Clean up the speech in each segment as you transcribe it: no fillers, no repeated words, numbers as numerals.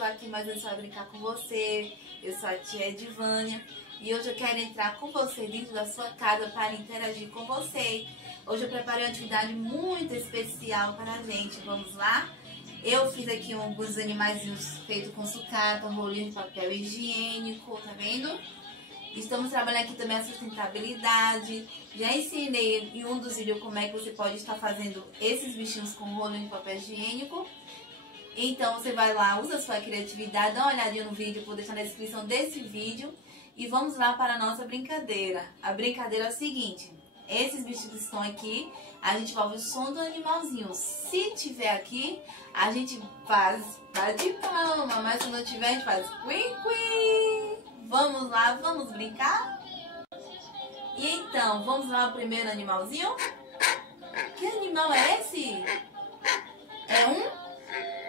estou aqui mais uma vez para brincar com você. Eu sou a tia Edvânia e hoje eu quero entrar com você dentro da sua casa para interagir com você. Hoje eu preparei uma atividade muito especial para a gente. Vamos lá? Eu fiz aqui alguns animaizinhos feitos com sucata, um rolinho de papel higiênico, tá vendo? Estamos trabalhando aqui também a sustentabilidade. Já ensinei em um dos vídeos como é que você pode estar fazendo esses bichinhos com rolinho de papel higiênico. Então você vai lá, usa a sua criatividade, dá uma olhadinha no vídeo, vou deixar na descrição desse vídeo. E vamos lá para a nossa brincadeira. A brincadeira é o seguinte: esses bichinhos que estão aqui, a gente vai ouvir o som do animalzinho. Se tiver aqui, a gente faz bate palma, mas se não tiver, a gente faz quim quim. Vamos lá, vamos brincar? E então, vamos lá o primeiro animalzinho? Que animal é esse? É um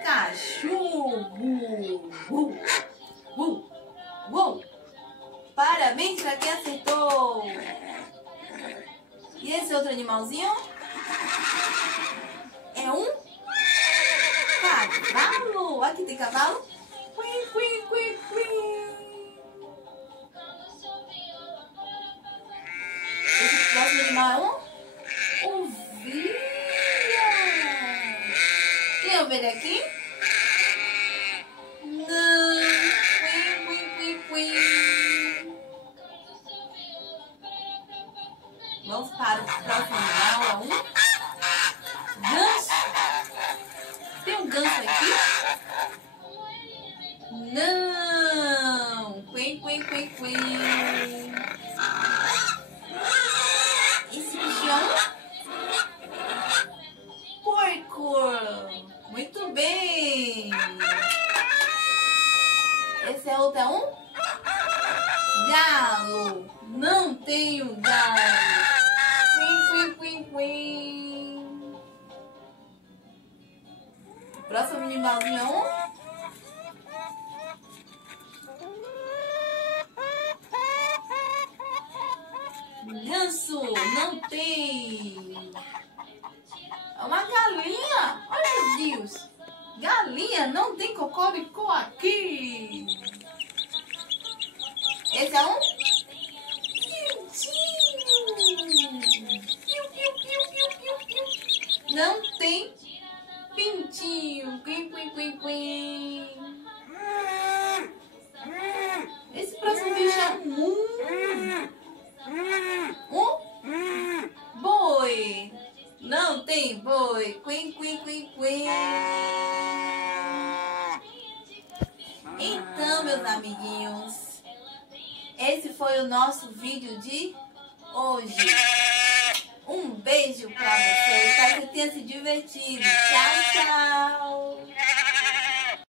cachorro. Parabéns para quem acertou. E esse outro animalzinho? É um cavalo. Aqui tem cavalo. Quim, quim, quim, quim. Esse próximo animal é um ovelha. Tem ovelha aqui? Não. Quim, quim, quim, quim. Vamos para o próximo animal. É um ganso. Tem um ganso aqui? Não. Quim, quim, quim, quim. Esse bicho é um porco. Muito bem. Esse é outro, é um galo. Não tem um galo. Quim, quim, quim, quim. O próximo animalzinho é um ganso. Não tem. É uma galinha. Olha, meu Deus. Galinha não tem cocoricó aqui. Esse é um pintinho. Piu, piu, piu, piu, piu, piu. Não tem pintinho. Quim, quim, quim, quim. Esse próximo bicho é um boi. Não tem boi. Quim, quim, quim, quim. Então, meus amiguinhos, esse foi o nosso vídeo de hoje. Um beijo pra vocês. Espero que tenha se divertido. Tchau, tchau.